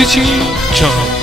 テジちゃん。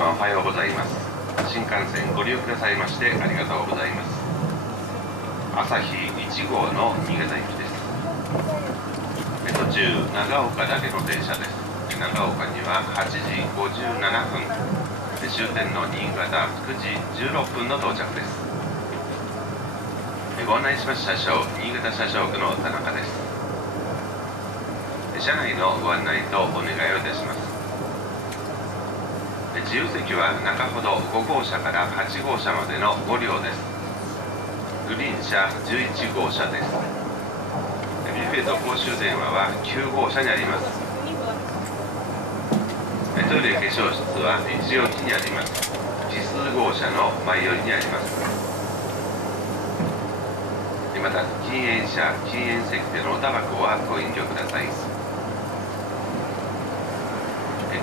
おはようございます。新幹線ご利用くださいましてありがとうございます。朝日1号の新潟行きです。途中長岡だけの電車です。長岡には8時57分、終点の新潟9時16分の到着です。ご案内します車掌、新潟車掌区の田中です。車内のご案内とお願いをいたします。自由席は中ほど5号車から8号車までの5両です。グリーン車11号車です。ビュッフェと公衆電話は9号車にあります。トイレ化粧室は1両機にあります。奇数号車の前寄りにあります。また禁煙車、禁煙席でのタバコはご遠慮ください。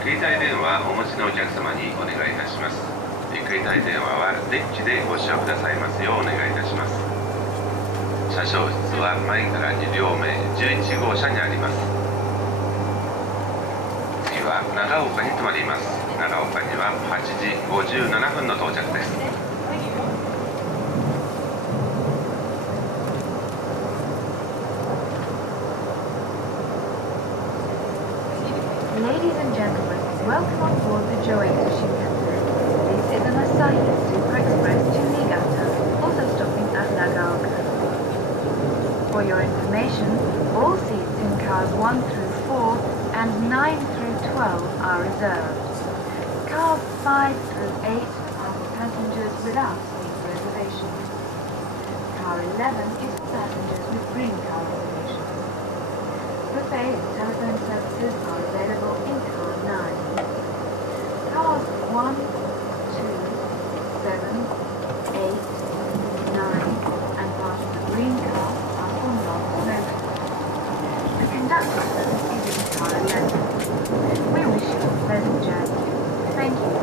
携帯電話お持ちのお客様にお願いいたします。携帯電話はデッキでご使用くださいますようお願いいたします。車掌室は前から2両目11号車にあります。次は長岡に停まります。長岡には8時57分の到着です。Ladies and gentlemen, welcome on board the Joedo Shinkansen. This is an Asahi Super Express to Niigata, also stopping at Nagaoka. For your information, all seats in cars 1 through 4 and 9 through 12 are reserved. Cars 5 through 8 are for passengers without seat reservation. Car 11 is for passengers with green card reservations. Buffet and telephone services are available in car 9. Cars 1, 2, 7, 8, 9 and part of the green car are for non-smokers. The conductor service is in car 11. We wish you a pleasant journey. Thank you.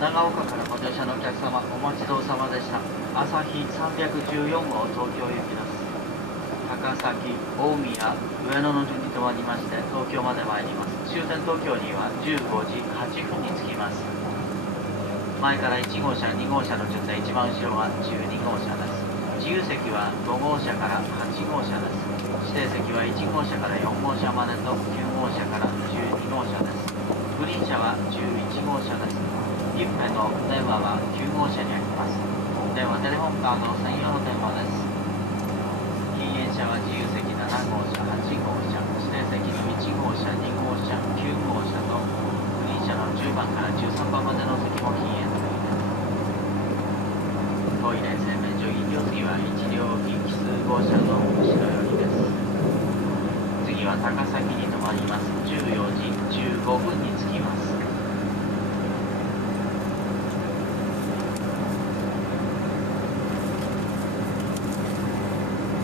長岡からご乗車のお客様、お待ちどうさまでした。朝日314号東京行きです。高崎、大宮、上野の順に停まりまして、東京まで参ります。終点東京には15時8分に着きます。前から1号車、2号車の順で一番後ろは12号車です。自由席は5号車から8号車です。指定席は1号車から4号車までと9号車から12号車です。グリーン車は11号車です。一辺の電話は9号車にあります。電話テレホンカード専用の電話です。禁煙車は自由席7号車、8号車、指定席の1号車、2号車、9号車とグリーン車の10番から13番までの席も禁煙です。トイレ、洗面所、飲料水は1両置き奇数号車の後ろ寄りです。次は高崎に停まります。14時15分に着きます。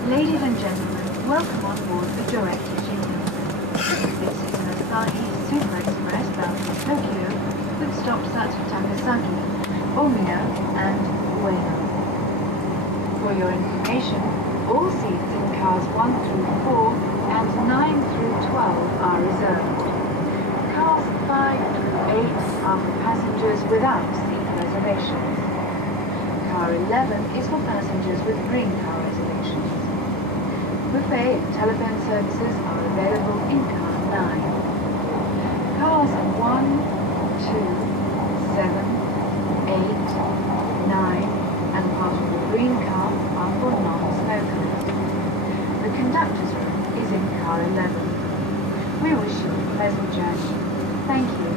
Ladies and gentlemen, welcome on board the Joechi Shinkansen. This is an Asahi Super Express bound to Tokyo with stops at Takasaki, Omiya and Ueno. For your information, all seats in cars 1 through 4 and 9 through 12 are reserved. Cars 5 through 8 are for passengers without seat reservations. Car 11 is for passengers with green car reservations. Buffet and telephone services are available in car 9. Cars 1, 2, 7, 8, 9 and part of the green car are for non-smokers. The conductor's room is in car 11. We wish you a pleasant journey. Thank you.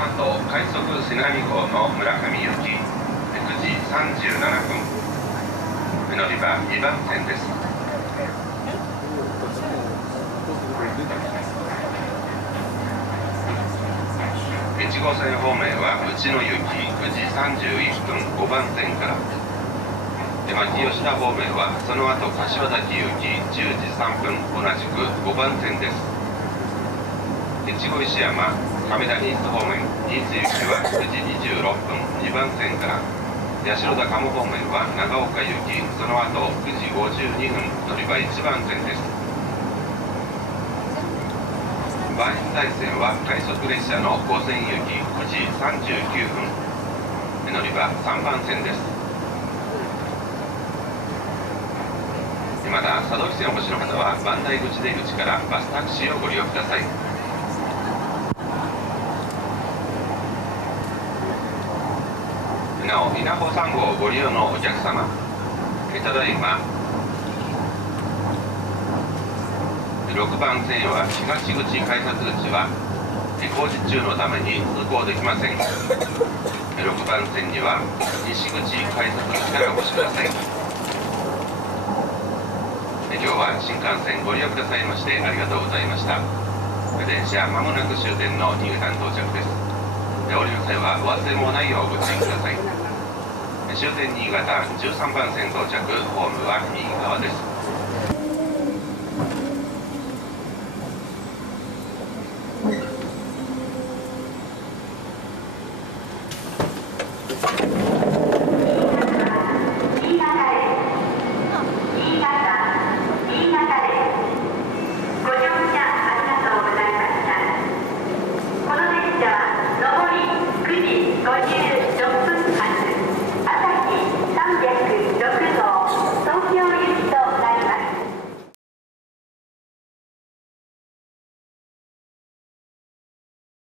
後快速瀬波号の村上行き9時37分乗り場2番線です。1号線方面は内野行き9時31分5番線から、牧吉田方面はその後柏崎行き10時3分同じく5番線です。越後石山亀田新津方面新津行きは9時26分2番線から、八代田鴨方面は長岡行きその後9時52分乗り場1番線です。磐越西線は快速列車の五線行き9時39分乗り場3番線です。また佐渡汽船お越しの方は磐梯口出口からバスタクシーをご利用ください。なお稲穂3号をご利用のお客様、ただいま6番線は東口改札口は工事中のために通行できません。6番線には西口改札口からお越しください。今日は新幹線ご利用くださいましてありがとうございました。電車まもなく終点の新潟に到着です。降りる際はお忘れ物ないようご注意ください。終点新潟13番線到着、ホームは右側です。